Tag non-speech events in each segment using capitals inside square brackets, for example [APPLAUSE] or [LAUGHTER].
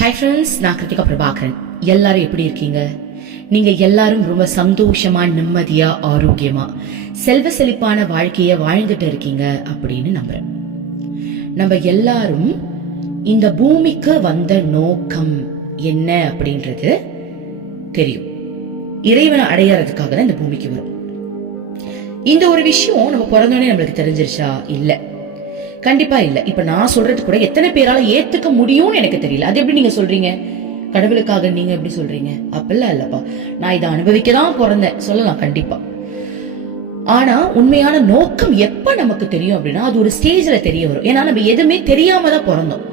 Hi friends நான் கிருத்திகா பிரபாகரன். எல்லாரும் எப்படி இருக்கீங்க? நீங்கள் எல்லாரும் ரொம்ப சந்தோஷமா நிம்மதியா ஆரோக்கியமா செல்வ செழிப்பான வாழ்க்கையை வாழ்ந்துட்டு இருக்கீங்க அப்படின்னு நம்புறேன். நம்ம எல்லாரும் இந்த பூமிக்கு வந்த நோக்கம் என்ன அப்படின்றது தெரியும். இறைவனை அடையாறதுக்காக தான் இந்த பூமிக்கு வரும். இந்த ஒரு விஷயம் நம்ம பிறந்தோடனே நம்மளுக்கு தெரிஞ்சிருச்சா? இல்லை. கண்டிப்பா இல்ல. இப்ப நான் சொல்றது கூட எத்தனை பேரால ஏத்துக்க முடியும்னு எனக்கு தெரியல. அது எப்படி நீங்க சொல்றீங்க? கடவுளுக்காக நீங்க எப்படி சொல்றீங்க? அப்பெல்லாம் இல்லப்பா. நான் இதை அனுபவிக்க தான் பிறந்தேன். சொல்லலாம் கண்டிப்பா. ஆனா உண்மையான நோக்கம் எப்ப நமக்கு தெரியும் அப்படின்னா அது ஒரு ஸ்டேஜ்ல தெரிய வரும். ஏன்னா நம்ம எதுவுமே தெரியாம தான் பிறந்தோம்.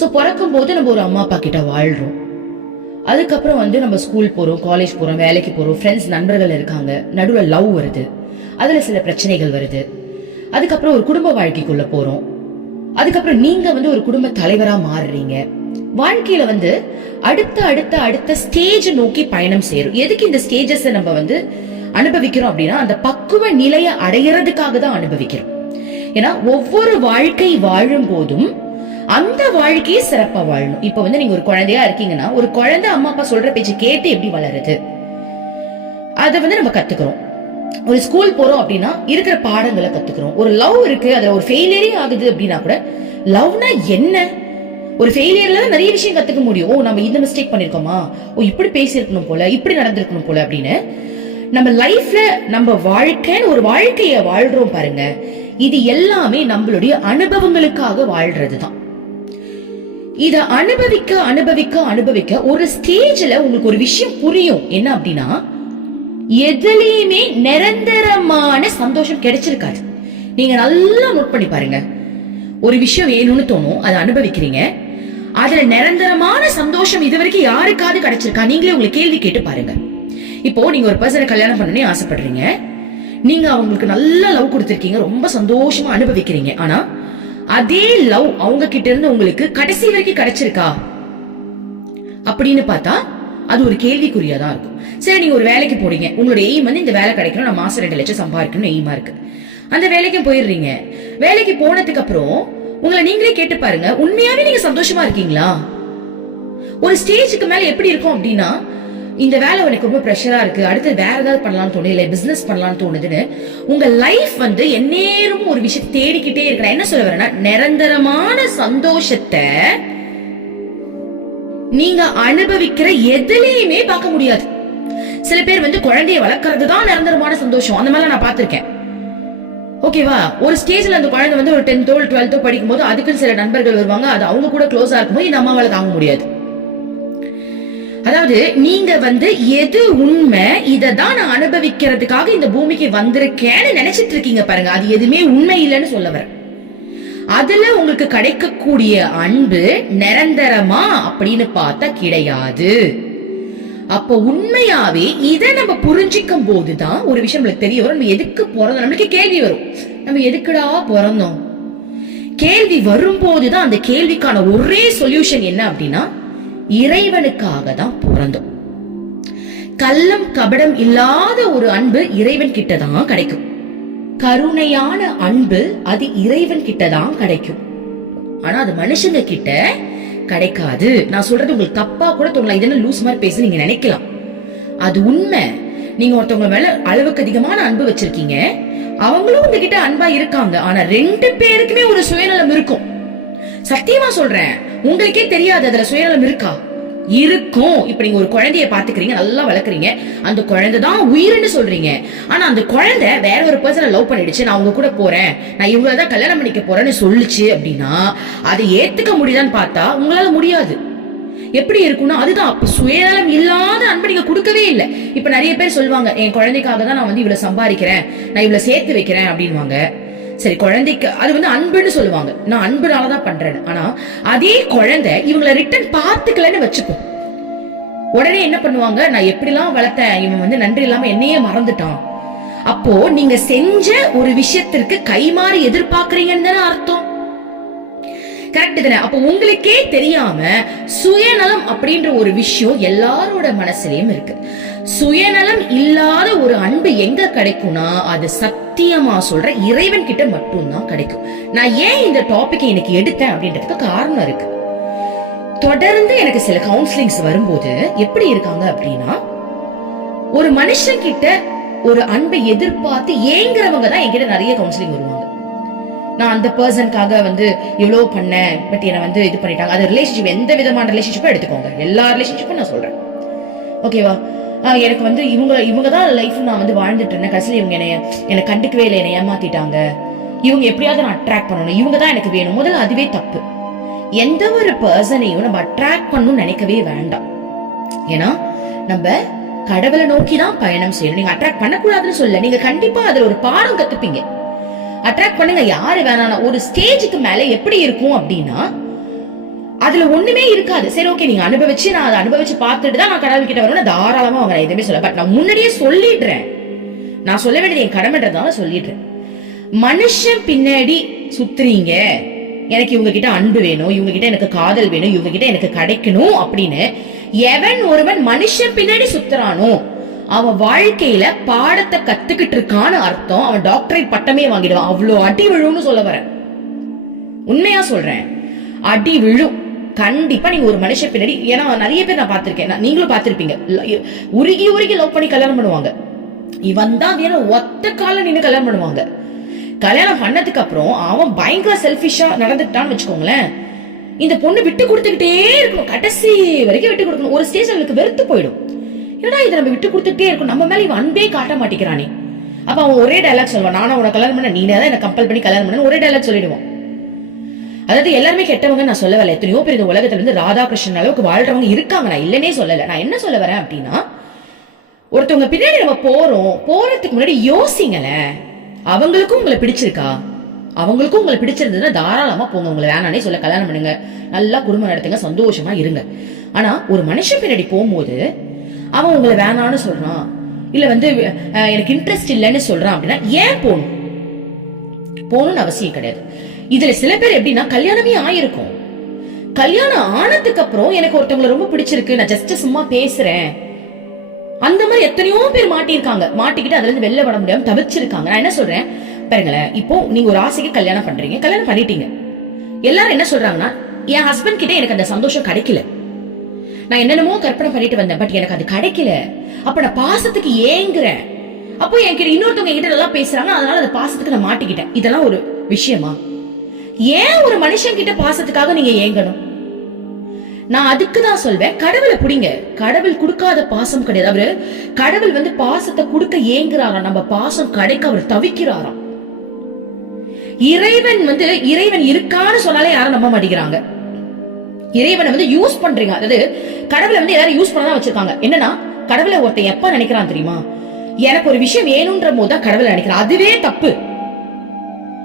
ஸோ பிறக்கும் போது நம்ம ஒரு அம்மா அப்பா கிட்ட வாழ்றோம். அதுக்கப்புறம் வந்து நம்ம ஸ்கூல் போறோம் காலேஜ் போறோம் வேலைக்கு போறோம். ஃப்ரெண்ட்ஸ் நண்பர்கள் இருக்காங்க. நடுவில் லவ் வருது. அதுல சில பிரச்சனைகள் வருது. அதுக்கப்புறம் ஒரு குடும்ப வாழ்க்கைக்குள்ள போறோம். அதுக்கப்புறம் நீங்க வந்து ஒரு குடும்ப தலைவரா மாறுறீங்க. வாழ்க்கையில வந்து அடுத்த அடுத்த அடுத்த ஸ்டேஜ் நோக்கி பயணம் சேரும். எதுக்கு இந்த ஸ்டேஜஸ் நம்ம வந்து அனுபவிக்கிறோம் அப்படின்னா அந்த பக்குவ நிலையை அடையிறதுக்காக தான் அனுபவிக்கிறோம். ஏன்னா ஒவ்வொரு வாழ்க்கை வாழும் போதும் அந்த வாழ்க்கையை சிறப்பா வாழணும். இப்ப வந்து நீங்க ஒரு குழந்தையா இருக்கீங்கன்னா ஒரு குழந்தை அம்மா அப்பா சொல்ற பேச்சு கேட்டு எப்படி வளருது? அதை வந்து நம்ம கத்துக்கிறோம். ஒரு ஸ்கூல் போறோம் அப்படின்னா இருக்கிற பாடங்களை கத்துக்கிறோம். ஒரு லவ் இருக்கு அதுல ஒரு ஃபெயிலியரே ஆகுது அப்படின்னா கூட லவ்னா என்ன? ஒரு ஃபெயிலியர்ல தான் நிறைய விஷயம் கத்துக்க முடியும். ஓ நம்ம இந்த மிஸ்டேக் பண்ணிருக்கோமா? ஓ இப்படி பேசியிருக்கணும் போல இப்படி நடந்திருக்கணும் போல அப்படின்னு. நம்ம லைஃப்ல நம்ம வாழ்க்கைன்னு ஒரு வாழ்க்கைய வாழ்றோம் பாருங்க. இது எல்லாமே நம்மளுடைய அனுபவங்களுக்காக வாழ்றதுதான். இத அனுபவிக்க அனுபவிக்க அனுபவிக்க ஒரு ஸ்டேஜ்ல உங்களுக்கு ஒரு விஷயம் புரியும். என்ன அப்படின்னா எதுலயுமே நிரந்தரமான சந்தோஷம் கிடைச்சிருக்காது. நீங்க நல்லா நோட் பண்ணி பாருங்க. ஒரு விஷயம் வேணும்னு தோணும் அதை அனுபவிக்கிறீங்க. அதுல நிரந்தரமான சந்தோஷம் இது வரைக்கும் யாருக்காவது கிடைச்சிருக்கா? நீங்களே உங்களை கேள்வி கேட்டு பாருங்க. இப்போ நீங்க ஒரு பர்சனை கல்யாணம் பண்ணனே ஆசைப்படுறீங்க. நீங்க அவங்களுக்கு நல்ல லவ் கொடுத்துருக்கீங்க ரொம்ப சந்தோஷமா அனுபவிக்கிறீங்க. ஆனா அதே லவ் அவங்க கிட்ட இருந்து உங்களுக்கு கடைசி வரைக்கும் கிடைச்சிருக்கா? அப்படின்னு பார்த்தா அது ஒரு கேள்விக்குறியா தான் இருக்கும். சரி நீங்க ஒரு வேலைக்கு போறீங்க. உங்களோட எய்ம் வந்து இந்த வேலை கிடைக்கணும் நான் மாசம் ரெண்டு லட்சம் சம்பாதிக்கணும்னு எய்மா இருக்கு. அந்த வேலைக்கு போயிடுறீங்க. வேலைக்கு போனதுக்கு அப்புறம் உங்களை நீங்களே கேட்டு பாருங்க உண்மையாவே நீங்க சந்தோஷமா இருக்கீங்களா? ஒரு ஸ்டேஜுக்கு மேல எப்படி இருக்கும் அப்படின்னா இந்த வேலை உனக்கு ரொம்ப ப்ரெஷரா இருக்கு அடுத்து வேற ஏதாவது பண்ணலாம்னு தோணுது இல்ல பிசினஸ் பண்ணலாம்னு தோணுதுன்னு உங்க லைஃப் வந்து எந்நேரமும் ஒரு விஷயம் தேடிக்கிட்டே இருக்கிறேன் என்ன சொல்ல வரேன்னா நிரந்தரமான சந்தோஷத்தை நீங்க அனுபவிக்கிற எதுலயுமே பார்க்க முடியாது. சில பேர் வந்து குழந்தைய வளர்க்கறது தான் நிரந்தரமான சந்தோஷம். அந்த மாதிரி நான் பார்த்திருக்கேன். ஓகேவா ஒரு ஸ்டேஜ்ல அந்த குழந்தை வந்து ஒரு டென்த்தோ டுவெல்த்தோ படிக்கும் போது அதுக்கு சில நண்பர்கள் வருவாங்க. அது அவங்க கூட க்ளோஸா இருக்கும்போது இந்த அம்மாவால தாங்க முடியாது. அதாவது நீங்க வந்து எது உண்மை இதை தான் நான் அனுபவிக்கிறதுக்காக இந்த பூமிக்கு வந்திருக்கேன்னு நினைச்சிட்டு இருக்கீங்க பாருங்க. அது எதுவுமே உண்மை இல்லைன்னு சொல்ல வரேன். அதுல உங்களுக்கு கிடைக்கக்கூடிய அன்பு நிரந்தரமா அப்படின்னு பார்த்தா கிடையாது. அப்போ உண்மையாவே இதை நம்ம புரிஞ்சிக்கும் போதுதான் ஒரு விஷயம் நம்மளுக்கு தெரிய வரும். நம்ம எதுக்கு பிறந்தோம்? நம்மளுக்கு கேள்வி வரும். நம்ம எதுக்குடா பிறந்தோம்? கேள்வி வரும்போதுதான் அந்த கேள்விக்கான ஒரே சொல்யூஷன் என்ன அப்படின்னா இறைவனுக்காக தான் பிறந்தோம். கள்ளம் கபடம் இல்லாத ஒரு அன்பு இறைவன் கிட்ட தான் கிடைக்கும். கருணையான அன்பு அது இறைவன் கிட்ட தான் கிடைக்கும். ஆனா அது மனுஷங்க கிட்ட கிடைக்காது. நான் சொல்றது உங்களுக்கு தப்பா கூட தோணலாம். இது என்ன லூஸ் மாதிரி பேச நீங்க நினைக்கலாம். அது உண்மை. நீங்க ஒருத்தவங்க மேல அளவுக்கு அதிகமான அன்பு வச்சிருக்கீங்க. அவங்களும் உங்ககிட்ட அன்பா இருக்காங்க. ஆனா ரெண்டு பேருக்குமே ஒரு சுயநலம் இருக்கும். சத்தியமா சொல்றேன். உங்களுக்கே தெரியாது அதுல சுயநலம் இருக்கா? இருக்கும். இப்ப நீங்க ஒரு குழந்தைய பாத்துக்கிறீங்க நல்லா வளர்க்குறீங்க. அந்த குழந்தை தான் உயிர்னு சொல்றீங்க. ஆனா அந்த குழந்தை வேற ஒரு பர்சனை லவ் பண்ணிடுச்சு. நான் உங்க கூட போறேன். நான் இவ்வளவுதான் கல்யாணம் பண்ணிக்க போறேன்னு சொல்லுச்சு அப்படின்னா அதை ஏத்துக்க முடியுதான்னு பார்த்தா உங்களால முடியாது. எப்படி இருக்கும்னா அதுதான். அப்ப சுயநலம் இல்லாத அன்பு நீங்க கொடுக்கவே இல்லை. இப்ப நிறைய பேர் சொல்லுவாங்க என் குழந்தைக்காக தான் நான் வந்து இவ்வளவு சம்பாதிக்கிறேன். நான் இவ்வளவு சேர்த்து வைக்கிறேன் அப்படின்வாங்க சரி குழந்தைக்கு அது வந்து அன்புன்னு சொல்லுவாங்க. நான் அன்புனாலதான் பண்றேன் ஆனா அதே குழந்தை இவங்களை ரிட்டர்ன் பார்த்துக்கலன்னு வச்சுப்போம் உடனே என்ன பண்ணுவாங்க? நான் எப்படிலாம் வளர்த்தேன் இவன் வந்து நன்றி இல்லாம என்னையே மறந்துட்டான். அப்போ நீங்க செஞ்ச ஒரு விஷயத்திற்கு கைமாறி எதிர்பார்க்கறீங்கன்னு தானே அர்த்தம். கரெக்ட் தானே? அப்போ உங்களுக்கே தெரியாம சுயநலம் அப்படின்ற ஒரு விஷயம் எல்லாரோட மனசுலயும் இருக்கு. சுயநலம் இல்லாத ஒரு அன்பு எங்க கிடைக்கும்னா அது சத்தியமா சொல்ற இறைவன் கிட்ட மட்டும்தான் கிடைக்கும். நான் ஏன் இந்த டாபிக் எனக்கு எடுத்தேன் அப்படின்றதுக்கு காரணம் இருக்கு. தொடர்ந்து எனக்கு சில கவுன்சிலிங்ஸ் வரும்போது எப்படி இருக்காங்க அப்படின்னா ஒரு மனுஷன் கிட்ட ஒரு அன்பை எதிர்பார்த்து ஏங்குறவங்க தான் என்கிட்ட நிறைய கவுன்சிலிங் வருவாங்க. நான் அந்த பர்சனுக்காக வந்து எவ்வளோ பண்ணேன் பட் என்னை வந்து இது பண்ணிட்டாங்க. அது ரிலேஷன்ஷிப் எந்த விதமான ரிலேஷன்ஷிப்பும் எடுத்துக்கோங்க. எல்லா ரிலேஷன்ஷிப்பும் நான் சொல்கிறேன் ஓகேவா எனக்கு வந்து இவங்க இவங்க தான் லைஃப் நான் வந்து வாழ்ந்துட்டு இருந்தேன். கடைசியில் இவங்க என்னை என்னை கண்டுக்கவே இல்லை என்னை ஏமாத்திட்டாங்க. இவங்க எப்படியாவது நான் அட்ராக்ட் பண்ணணும். இவங்க தான் எனக்கு வேணும். முதல்ல அதுவே தப்பு. எந்த ஒரு பர்சனையும் நம்ம அட்ராக்ட் பண்ணணும்னு நினைக்கவே வேண்டாம். ஏன்னா நம்ம கடவுளை நோக்கி தான் பயணம் செய்யணும். நீங்க அட்ராக்ட் பண்ணக்கூடாதுன்னு சொல்ல நீங்க கண்டிப்பா அதுல ஒரு பாடம் கத்துப்பீங்க. அட்ராக்ட் பண்ணுங்க. யாரு வேணாம் ஒரு ஸ்டேஜுக்கு மேல எப்படி இருக்கும் அப்படின்னா அதுல ஒண்ணுமே இருக்காது. சரி ஓகே நீங்க அனுபவிச்சு நான் அதை அனுபவிச்சு பார்த்துட்டு தான் நான் கடவுள் கிட்ட வரணும் தாராளமா அவங்க எதுவுமே சொல்ல பட் நான் முன்னாடியே சொல்லிடுறேன். நான் சொல்ல வேண்டியது என் கடமைன்றதால சொல்லிடுறேன். மனுஷன் பின்னாடி சுத்துறீங்க. எனக்கு இவங்க கிட்ட அன்பு வேணும் இவங்க கிட்ட எனக்கு காதல் வேணும் இவங்க கிட்ட எனக்கு கிடைக்கணும் அப்படின்னு எவன் ஒருவன் மனுஷன் பின்னாடி சுத்துறானோ அவன் வாழ்க்கையில பாடத்தை கத்துக்கிட்டு இருக்கான்னு அர்த்தம். அவன் டாக்டரேட் பட்டமே வாங்கிடுவான். அவ்வளோ அடி விழும்னு சொல்ல வரேன் உண்மையா சொல்றேன். அடி விழும். கண்டிப்பா நீங்க ஒரு மனுஷன் பின்னாடி ஏன்னா நிறைய பேர் நான் பார்த்திருக்கேன். நான் நீங்களும் பார்த்திருப்பீங்க. உருகி உருகி லவ் பண்ணி கல்யாணம் பண்ணுவாங்க. இவன் தான் வேணும் ஒத்த கால நின்று கல்யாணம் பண்ணுவாங்க. கல்யாணம் பண்ணதுக்கு அப்புறம் அவன் பயங்கர செல்ஃபிஷா நடந்துட்டான்னு வச்சுக்கோங்களேன். இந்த பொண்ணு விட்டு கொடுத்துக்கிட்டே இருக்கணும். கடைசி வரைக்கும் விட்டு கொடுக்கணும். ஒரு ஸ்டேஜ் அவளுக்கு வெறுத்து போயிடும். என்னடா இதை நம்ம விட்டு கொடுத்துட்டே இருக்கணும் நம்ம மேல இவன் அன்பே காட்ட மாட்டேங்கிறானே. அப்ப அவன் ஒரே டைலாக் சொல்லுவான். நானும் உன கல்யாணம் பண்ண நீனே தான் என்ன கம்பல் பண்ணி கல்யாணம் பண்ண ஒரே டயலாக் சொல்லிடுவான். அதாவது எல்லாருமே கெட்டவங்க நான் சொல்ல வரல எத்தனையோ பேர் இந்த உலகத்துல இருந்து ராதாகிருஷ்ணன் அளவுக்கு வாழ்றவங்க இருக்காங்க. நான் இல்லனே சொல்லல. நான் என்ன சொல்ல வரேன் அப்படின்னா ஒருத்தவங்க பின்னாடி நம்ம போறோம். போறதுக்கு முன்னாடி யோசிங்களேன். அவங்களுக்கும் உங்களை பிடிச்சிருக்கா? அவங்களுக்கும் உங்களை பிடிச்சிருந்ததுன்னா தாராளமா போங்க. உங்களை வேணானே சொல்ல கல்யாணம் பண்ணுங்க. நல்லா குடும்பம் நடத்துங்க. சந்தோஷமா இருங்க. ஆனா ஒரு மனுஷன் பின்னாடி போகும்போது அவன் உங்களை வேணான்னு சொல்றான். இல்ல வந்து எனக்கு இன்ட்ரெஸ்ட் இல்லைன்னு சொல்றான் அப்படின்னா ஏன் போகணும் போகணும்னு அவசியம் கிடையாது. இதுல சில பேர் எப்படின்னா கல்யாணமே ஆயிருக்கும். கல்யாணம் ஆனதுக்கு அப்புறம் எனக்கு ஒருத்தவங்களை ரொம்ப பிடிச்சிருக்கு நான் ஜஸ்ட் சும்மா பேசுறேன். அந்த மாதிரி எத்தனையோ பேர் மாட்டியிருக்காங்க. மாட்டிக்கிட்டு அதுல இருந்து வெளில வர முடியாம தவிச்சிருக்காங்க. நான் என்ன சொல்றேன்? பாருங்களேன் இப்போ நீங்க ஒரு ஆசைக்கு கல்யாணம் பண்றீங்க. கல்யாணம் பண்ணிட்டீங்க. எல்லாரும் என்ன சொல்றாங்கன்னா என் ஹஸ்பண்ட் கிட்ட எனக்கு அந்த சந்தோஷம் கிடைக்கல. நான் என்னென்னமோ கற்பனை பண்ணிட்டு வந்தேன் பட் எனக்கு அது கிடைக்கல. அப்ப நான் பாசத்துக்கு ஏங்குறேன். அப்போ என்கிட்ட இன்னொருத்தவங்க கிட்ட நல்லா பேசுறாங்க அதனால அந்த பாசத்துக்கு நான் மாட்டிக்கிட்டேன். இதெல்லாம் ஒரு விஷயமா? ஏன் ஒரு மனுஷன் கிட்ட பாசத்துக்காக நீங்க ஏங்கணும்? நான் அதுக்கு தான் சொல்வேன் கடவுளை புடிங்க. கடவுள் கொடுக்காத பாசம் கிடையாது. அவரு கடவுள் வந்து பாசத்தை கொடுக்க ஏங்குறாராம். நம்ம பாசம் கிடைக்க அவர் தவிக்கிறாராம். இறைவன் வந்து இறைவன் இருக்கான்னு சொன்னாலே யாரும் நம்ப மாட்டேங்கிறாங்க. இறைவனை வந்து யூஸ் பண்றீங்க. அதாவது கடவுளை வந்து எல்லாரும் யூஸ் பண்ணதான் வச்சிருக்காங்க. என்னன்னா கடவுளை ஒருத்தன் எப்ப நினைக்கிறான் தெரியுமா? எனக்கு ஒரு விஷயம் வேணும்ன்ற போது தான் கடவுளை நினைக்கிறான். அதுவே தப்பு.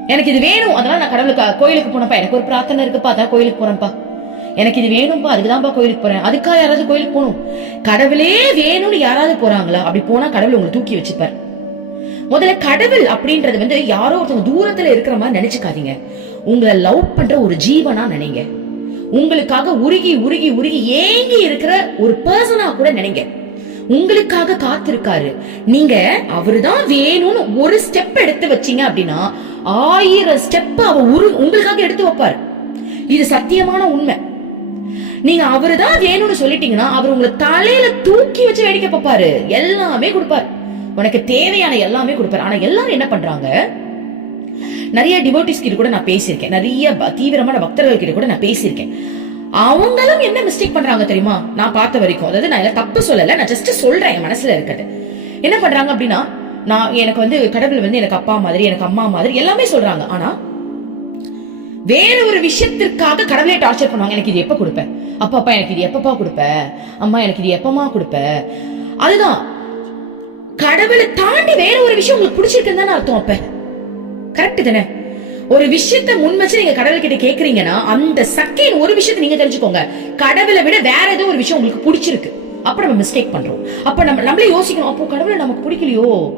எனக்கு இது வேணும். அதனால நான் கடவுளுக்கு கோயிலுக்கு போனப்பா எனக்கு ஒரு பிரார்த்தனை இருக்குப்பா. அதான் கோயிலுக்கு போறேன்ப்பா. எனக்கு இது வேணும்ப்பா அதுக்குதான்ப்பா கோயிலுக்கு போறேன். அதுக்காக யாராவது கோயிலுக்கு போகணும். கடவுளே வேணும்னு யாராவது போறாங்களா? அப்படி போனா கடவுள் உங்களை தூக்கி வச்சுப்பார். முதல்ல கடவுள் அப்படின்றது வந்து யாரோ ஒருத்தவங்க தூரத்துல இருக்கிற மாதிரி நினைச்சுக்காதீங்க. உங்களை லவ் பண்ற ஒரு ஜீவனா நினைங்க. உங்களுக்காக உருகி உருகி உருகி ஏங்கி இருக்கிற ஒரு பர்சனா கூட நினைங்க. உங்களுக்காக காத்திருக்காரு. நீங்க அவருதான் வேணும்னு ஒரு ஸ்டெப் எடுத்து வச்சீங்க அப்படின்னா ஆயிரம் ஸ்டெப் அவர் உரு உங்களுக்காக எடுத்து வைப்பாரு. இது சத்தியமான உண்மை. நீங்க அவருதான் வேணும்னு சொல்லிட்டீங்கன்னா அவர் உங்களை தலையில தூக்கி வச்சு வேடிக்கை பார்ப்பாரு. எல்லாமே கொடுப்பாரு. உனக்கு தேவையான எல்லாமே கொடுப்பாரு. ஆனா எல்லாரும் என்ன பண்றாங்க? நிறைய டிவோட்டிஸ் கிட்ட கூட நான் பேசியிருக்கேன். நிறைய தீவிரமான பக்தர்கள் கிட்ட கூட நான் பேசியிருக்கேன். அவங்களும் என்ன மிஸ்டேக் பண்றாங்க தெரியுமா? நான் பார்த்த வரைக்கும். அதாவது நான் இதை தப்பு சொல்லல நான் ஜஸ்ட் சொல்றேன் என் மனசுல இருக்கிறது. என்ன பண்றாங்க அப்படின்னா நான் எனக்கு வந்து கடவுள் வந்து எனக்கு அப்பா மாதிரி எனக்கு அம்மா மாதிரி எல்லாமே சொல்றாங்க. ஆனா வேற ஒரு விஷயத்திற்காக கடவுளே டார்ச்சர் பண்ணுவாங்க. எனக்கு இது எப்ப கொடுப்ப? அப்பா அப்பா எனக்கு இது எப்பப்பா கொடுப்ப? அம்மா எனக்கு இது எப்பமா கொடுப்ப? அதுதான். கடவுளை தாண்டி வேற ஒரு விஷயம் உங்களுக்கு பிடிச்சிருக்குன்னு தானே அர்த்தம் அப்ப? கரெக்ட் தானே? ஒரு விஷயத்த முன் வச்சு நீங்க கடவுள் கிட்ட கேக்குறீங்கன்னா அந்த செகண்ட் ஒரு விஷயத்தை நீங்க தெரிஞ்சுக்கோங்க. கடவுளை விட வேற ஏதோ ஒரு விஷயம் உங்களுக்கு பிடிச்சிருக்கு. அப்ப நம்ம மிஸ்டேக் பண்றோம். அப்ப நம்ம நம்மளே யோசிக்கணும் அப்போ கடவுளை நமக்கு பிடிக்கலையோ?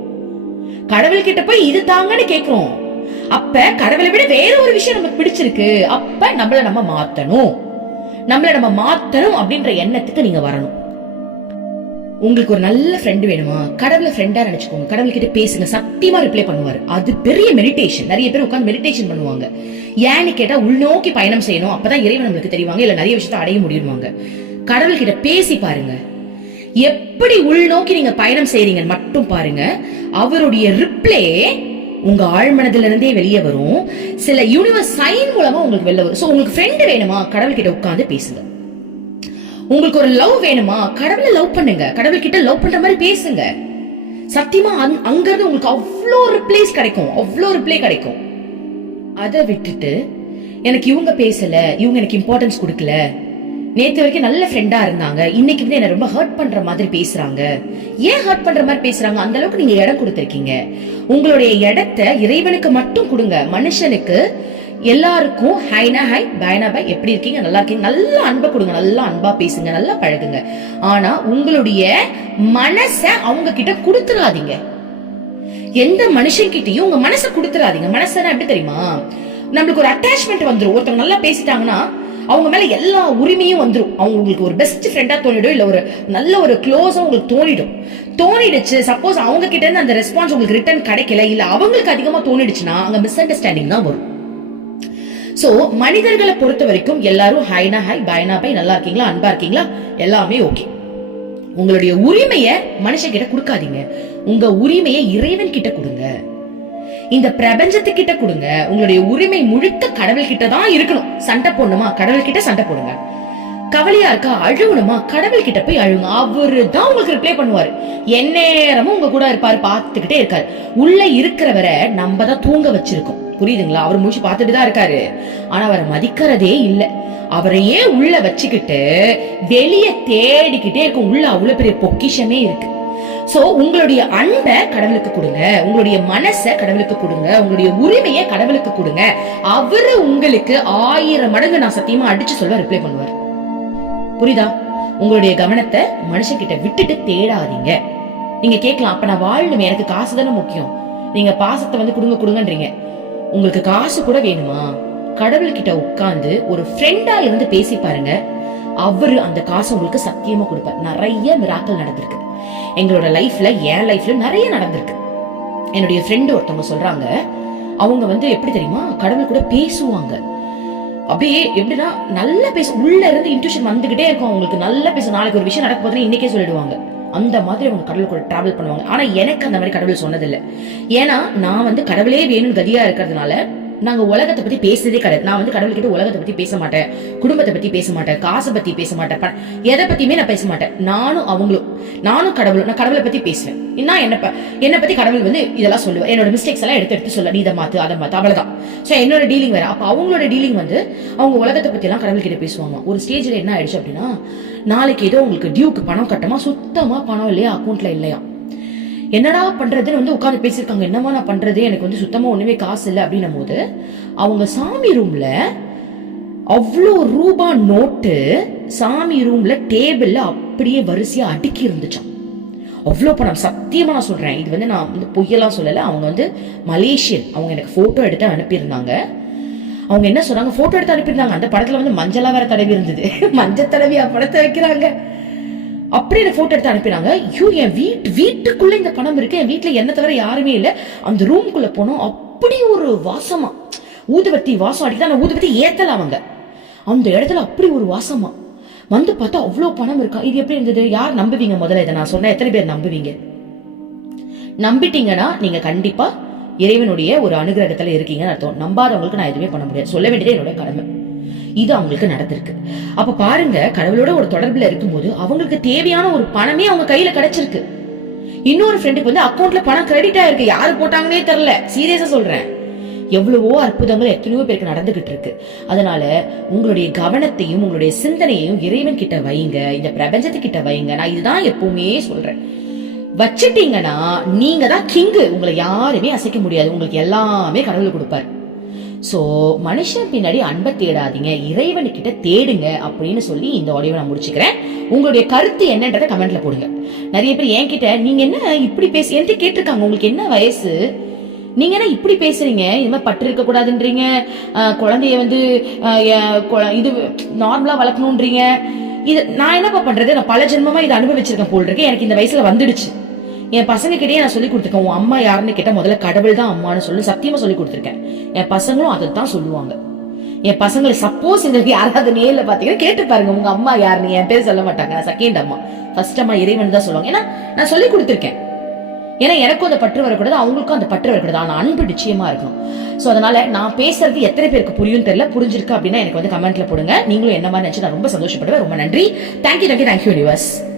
கடவுள் கிட்ட போய் இது தாங்கன்னு கேக்குறோம். அப்ப கடவுளை விட வேற ஒரு விஷயம் நமக்கு பிடிச்சிருக்கு. அப்ப நம்மள நம்ம மாத்தணும். நம்மள நம்ம மாத்தணும் அப்படின்ற எண்ணத்துக்கு நீங்க வரணும். உங்களுக்கு ஒரு நல்ல ஃப்ரெண்டு வேணுமா? கடவுளை ஃப்ரெண்டா நினைச்சுக்கோங்க. கடவுள்கிட்ட பேசுங்க. சத்தியமா ரிப்ளை பண்ணுவார். அது பெரிய மெடிடேஷன் நிறைய பேர் உட்காந்து மெடிடேஷன் பண்ணுவாங்க. ஏன்னு கேட்டா உள்நோக்கி பயணம் செய்யணும். அப்பதான் இறைவன் நம்மளுக்கு தெரிவாங்க. இல்ல நிறைய விஷயத்தை அடைய முடியுவாங்க கடவுள்கிட்ட பேசி பாருங்க. எப்படி உள்நோக்கி நீங்க பயணம் செய்றீங்கன்னு மட்டும் பாருங்க. அவருடைய ரிப்ளே உங்க ஆழ்மனதுல இருந்தே வெளியே வரும். சில யூனிவர்ஸ் சைன் மூலமா உங்களுக்கு வெளில வரும். சோ உங்களுக்கு ஃப்ரெண்டு வேணுமா? கடவுள்கிட்ட உட்காந்து பேசுங்க. உங்களுக்கு ஒரு லவ் வேணுமா? கடவுளை லவ் பண்ணுங்க. கடவுள் கிட்ட லவ் பண்ற மாதிரி பேசுங்க. சத்தியமா அங்க- இருந்து உங்களுக்கு அவ்வளோ ரிப்ளேஸ் கிடைக்கும். அவ்வளோ ரிப்ளை கிடைக்கும். அதை விட்டுட்டு எனக்கு இவங்க பேசல இவங்க எனக்கு இம்பார்ட்டன்ஸ் கொடுக்கல. நேத்து வரைக்கும் நல்ல ஃப்ரெண்டா இருந்தாங்க. இன்னைக்கு வந்து என்ன ரொம்ப ஹர்ட் பண்ற மாதிரி பேசுறாங்க. ஏன் ஹர்ட் பண்ற மாதிரி பேசுறாங்க? அந்த அளவுக்கு நீங்க இடம் கொடுத்துருக்கீங்க. உங்களுடைய இடத்த இறைவனுக்கு மட்டும் கொடுங்க. மனுஷனுக்கு எல்லாருக்கும் ஹைனா ஹை பயனா பை எப்படி இருக்கீங்க? நல்லா இருக்கீங்க? நல்லா அன்பை கொடுங்க. நல்லா அன்பா பேசுங்க. நல்லா பழகுங்க. ஆனா உங்களுடைய மனசை அவங்க கிட்ட கொடுத்துடாதீங்க எந்த மனுஷன்கிட்டயும் உங்க மனசை கொடுத்துறாதீங்க. மனசுனா எப்படி தெரியுமா? நம்மளுக்கு ஒரு அட்டாச்மெண்ட் வந்துடும் ஒருத்தவங்க நல்லா பேசிட்டாங்கன்னா அவங்க மேல எல்லா உரிமையும் வந்துடும் அவங்க உங்களுக்கு ஒரு பெஸ்ட் ஃப்ரெண்டா தோணிடும் இல்ல ஒரு நல்ல ஒரு க்ளோஸா உங்களுக்கு தோணிடும். தோணிடுச்சு. சப்போஸ் அவங்க கிட்ட இருந்து அந்த ரெஸ்பான்ஸ் உங்களுக்கு ரிட்டர்ன் கிடைக்கல இல்ல அவங்களுக்கு அதிகமா தோணிடுச்சுன்னா அங்க மிஸ் அண்டர்ஸ்டாண்டிங் தான் வரும். சோ மனிதர்களை பொறுத்த வரைக்கும் எல்லாரும் ஹைனா ஹை பயனா பை நல்லா இருக்கீங்களா? அன்பா இருக்கீங்களா? எல்லாமே ஓகே உங்களுடைய உரிமைய மனுஷங்கிட்ட கொடுக்காதீங்க. உங்க உரிமையை இறைவன் கிட்ட கொடுங்க. இந்த பிரபஞ்சத்துக்கிட்ட கொடுங்க. உங்களுடைய உரிமை முழுக்க கடவுள் கிட்ட தான் இருக்கணும். சண்டை போடணுமா? கடவுள் கிட்ட சண்டை போடுங்க. கவலையா இருக்கா? அழுகணுமா? கடவுள் கிட்ட போய் அழுங்க. அவரு தான் உங்களுக்கு ரிப்ளை பண்ணுவாரு. எந்நேரமும் உங்க கூட இருப்பாரு பார்த்துக்கிட்டே இருக்காரு. உள்ள இருக்கிறவரை நம்ம தான் தூங்க வச்சிருக்கோம். புரியுதுங்களா? அவர் முடிச்சு பார்த்துட்டு தான் இருக்காரு. ஆனா அவரை மதிக்கிறதே இல்ல. அவரையே உள்ள வச்சுக்கிட்டு வெளிய தேடிக்கிட்டே இருக்கும் உள்ள அவ்வளவு பெரிய பொக்கிஷமே இருக்கு. சோ உங்களுடைய அன்பை கடவுளுக்கு கொடுங்க. உங்களுடைய மனசை கடவுளுக்கு கொடுங்க. உங்களுடைய உரிமையை கடவுளுக்கு கொடுங்க. அவரு உங்களுக்கு ஆயிரம் மடங்கு நான் சத்தியமா அடிச்சு சொல்ல ரிப்ளை பண்ணுவார். புரியுதா? உங்களுடைய கவனத்தை மனுஷங்கிட்ட விட்டுட்டு தேடாதீங்க. நீங்க கேட்கலாம் அப்ப நான் வாழணுமே. எனக்கு காசு தானே முக்கியம். நீங்க பாசத்தை வந்து கொடுங்க கொடுங்கன்றீங்க. உங்களுக்கு காசு கூட வேணுமா? கடவுள் கிட்ட உட்கார்ந்து ஒரு ஃப்ரெண்டா இருந்து பேசி பாருங்க. அவரு அந்த காசு உங்களுக்கு சத்தியமா கொடுப்பார். நிறைய மிராக்கள் நடந்திருக்கு. எங்களோட லைஃப்ல என் லைஃப்ல நிறைய நடந்திருக்கு. என்னுடைய ஃப்ரெண்டு ஒருத்தவங்க சொல்றாங்க அவங்க வந்து எப்படி தெரியுமா? கடவுள் கூட பேசுவாங்க. அப்படியே எப்படின்னா நல்லா பேச உள்ள இருந்து இன்ட்யூஷன் வந்துகிட்டே இருக்கும். அவங்களுக்கு நல்லா பேச. நாளைக்கு ஒரு விஷயம் நடக்க போதுன்னா இன்னைக்கே சொல்லிடுவாங்க. அந்த மாதிரி அவங்க கடவுள் கூட டிராவல் பண்ணுவாங்க. ஆனா எனக்கு அந்த மாதிரி கடவுள் சொன்னதில்லை. ஏன்னா நான் வந்து கடவுளே வேணும் கதியா இருக்கிறதுனால நாங்க உலகத்தை பத்தி பேசுறதே கிடையாது. நான் வந்து கடவுள்கிட்ட உலகத்தை பத்தி பேச மாட்டேன். குடும்பத்தை பத்தி பேச மாட்டேன். காசை பத்தி பேச மாட்டேன். எதை பத்தியுமே நான் பேச மாட்டேன். நானும் அவங்களும் நானும் கடவுளும் நான் கடவுளை பத்தி பேசுவேன். நான் என்ன என்னை பத்தி கடவுள் வந்து இதெல்லாம் சொல்லுவேன் என்னோட மிஸ்டேக்ஸ் எல்லாம் எடுத்து எடுத்து சொல்ல நீ இதை மாத்து அதை மாத்து அவ்வளவுதான். ஸோ என்னோட டீலிங் வேற. அப்ப அவங்களோட டீலிங் வந்து அவங்க உலகத்தை பத்தி எல்லாம் கடவுள் கிட்ட பேசுவாங்க. ஒரு ஸ்டேஜ்ல என்ன ஆயிடுச்சு அப்படின்னா நாளைக்கு ஏதோ உங்களுக்கு டியூக்கு பணம் கட்டமா சுத்தமா பணம் இல்லையா? அக்கௌண்ட்ல இல்லையா? என்னடா பண்றதுன்னு வந்து உட்காந்து பேசியிருக்காங்க. என்னமா நான் பண்றது? எனக்கு வந்து சுத்தமா ஒண்ணுமே காசு இல்லை அப்படின்னும் போது அவங்க சாமி ரூம்ல அவ்வளோ ரூபா நோட்டு சாமி ரூம்ல டேபிள்ல அப்படியே வரிசையா அடுக்கி இருந்துச்சாம். அவ்வளோ பணம். சத்தியமாக நான் சொல்கிறேன் இது வந்து நான் வந்து பொய்யெல்லாம் சொல்லலை. அவங்க வந்து மலேசியன். அவங்க எனக்கு ஃபோட்டோ எடுத்து அனுப்பியிருந்தாங்க. அவங்க என்ன சொன்னாங்க? போட்டோ எடுத்து அனுப்பியிருந்தாங்க. அந்த படத்துல வந்து மஞ்சளா வேற தடவி இருந்தது. [LAUGHS] மஞ்சள் தடவி படத்தை வைக்கிறாங்க. அப்படி எனக்கு போட்டோ எடுத்து அனுப்பினாங்க. ஐயோ என் வீட்டு வீட்டுக்குள்ள இந்த பணம் இருக்கு. என் வீட்டுல என்ன தவிர யாருமே இல்ல. அந்த ரூம்குள்ள போனோம். அப்படி ஒரு வாசமா. ஊதுபத்தி வாசம் அடிக்குது. ஆனா ஊதுபத்தி ஏத்தல அவங்க. அந்த இடத்துல அப்படி ஒரு வாசமா. வந்து பார்த்தா அவ்வளோ பணம் இருக்கா. இது எப்படி இருந்தது? யார் நம்புவீங்க முதல்ல இதை? நான் சொன்ன எத்தனை பேர் நம்புவீங்க? நம்பிட்டீங்கன்னா நீங்க கண்டிப்பா இறைவனுடைய ஒரு அனுகிரகத்துல இருக்கீங்கன்னு அர்த்தம். நம்பாதவங்களுக்கு நான் எதுவுமே பண்ண முடியாது. சொல்ல வேண்டியதே என்னோட கடமை. இது அவங்களுக்கு நடந்திருக்கு. அப்ப பாருங்க கடவுளோட ஒரு தொடர்புல இருக்கும்போது அவங்களுக்கு தேவையான ஒரு பணமே அவங்க கையில கிடைச்சிருக்கு. இன்னொரு ஃப்ரெண்டுக்கு வந்து அக்கௌண்ட்ல பணம் கிரெடிட் ஆயிருக்கு. யாரு போட்டாங்கன்னே தெரியல. சீரியஸா சொல்றேன். எவ்வளவோ அற்புதங்கள் எத்தனையோ பேருக்கு நடந்துகிட்டு இருக்கு. அதனால உங்களுடைய கவனத்தையும் உங்களுடைய சிந்தனையையும் இறைவன் கிட்ட வைங்க. இந்த பிரபஞ்சத்துக்கிட்ட வைங்க. நான் இதுதான் எப்பவுமே சொல்றேன். வச்சிட்டீங்கன்னா நீங்க தான் கிங்கு உங்களை யாருமே அசைக்க முடியாது. உங்களுக்கு எல்லாமே கடவுள் கொடுப்பாரு. ஸோ மனுஷன் பின்னாடி அன்பை தேடாதீங்க. இறைவனுக்கிட்ட தேடுங்க அப்படின்னு சொல்லி இந்த ஆடியோவை நான் முடிச்சுக்கிறேன். உங்களுடைய கருத்து என்னன்றதை கமெண்ட்ல போடுங்க. நிறைய பேர் என்கிட்ட நீங்க என்ன இப்படி பேசி என்கிட்ட கேட்டிருக்காங்க. உங்களுக்கு என்ன வயசு? நீங்க என்ன இப்படி பேசுறீங்க? இது மாதிரி பட்டு இருக்க கூடாதுன்றீங்க. குழந்தைய வந்து இது நார்மலா வளர்க்கணுன்றீங்க. இது நான் என்னப்பா பண்றது? நான் பல ஜென்மமா இதை அனுபவிச்சிருக்கேன் போல் இருக்கு. எனக்கு இந்த வயசுல வந்துடுச்சு. என் பசங்ககிட்டயே நான் சொல்லி கொடுத்துருக்கேன். உன் அம்மா யாருன்னு கேட்டால் முதல்ல கடவுள் தான் அம்மான்னு சொல்லி. சத்தியமாக சொல்லி கொடுத்துருக்கேன். என் பசங்களும் அதை தான் சொல்லுவாங்க. என் பசங்களை சப்போஸ் எங்களுக்கு யாராவது நேரில் பார்த்தீங்கன்னா கேட்டு பாருங்க. உங்க அம்மா யாருன்னு என் பேர் சொல்ல மாட்டாங்க. நான் செகண்ட் அம்மா ஃபர்ஸ்ட் அம்மா இறைவன் தான் சொல்லுவாங்க. ஏன்னா நான் சொல்லி கொடுத்துருக்கேன். ஏன்னா எனக்கும் அந்த பற்று வரக்கூடாது. அவங்களுக்கும் அந்த பற்று வரக்கூடாது. ஆனால் அன்பு நிச்சயமா இருக்கணும். ஸோ அதனால நான் பேசுறது எத்தனை பேருக்கு புரியும் தெரியல. புரிஞ்சிருக்கு அப்படின்னா எனக்கு வந்து கமெண்ட்ல போடுங்க. நீங்களும் என்ன மாதிரி நினச்சி நான் ரொம்ப சந்தோஷப்படுவேன். ரொம்ப நன்றி. Thank you thank you thank you universe